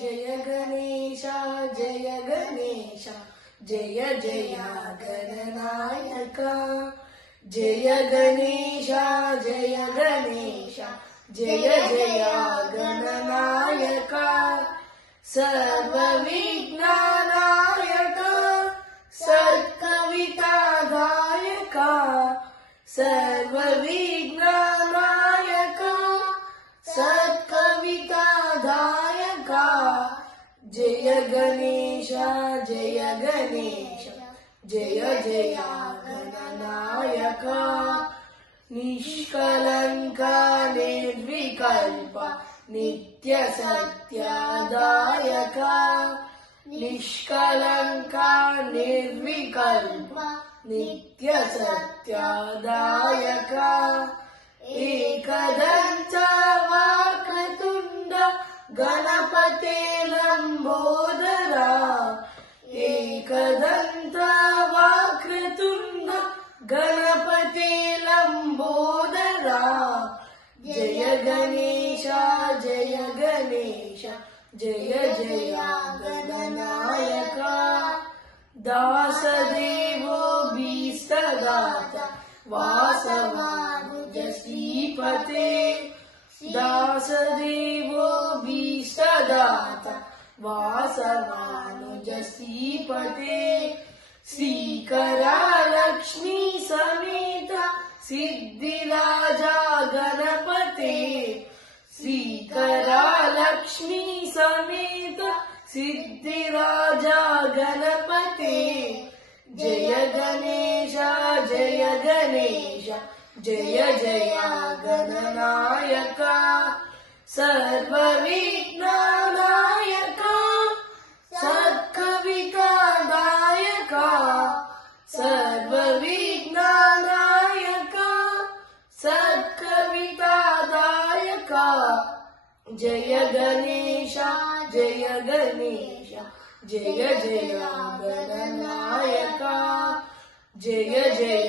जय गणेश जय गणेश जय जय गणनायक जय गणेश जय गणेश जय जय गणनायक सर्वविघ्ननायक सत्कवितादायक सर्वविघ्ननायक सत्कवितादायक जय गणेश जय गणेश जय जय गणनायक निष्कलंक निर्विकल्प नित्य सत्यादायक निष्कलंक निर्विकल्प नित्य सत्यादायक एकदंत वक्रतुंड गणपते लंबोदर एकदंत वक्रतुंड गणपते लंबोदर जय गणेश जय गणेश जय जय गणनायक दासदेवो भीष्टदाता वासवानुज श्रीपते दासदेवो भीष्टदाता वासवानुज श्रीपते श्रीकरा लक्ष्मी समेत सिद्धिराजा गणपते श्रीकरा लक्ष्मी समेत सिद्धिराजा गणपते जय गणेश जय गणेश जय जय गणनायक सर्वविघ्ननायक सत्कवितादायक सर्वविघ्ननायक सत्कवितादायक जय गणेश जय गणेश जय जय गणनायक जय जय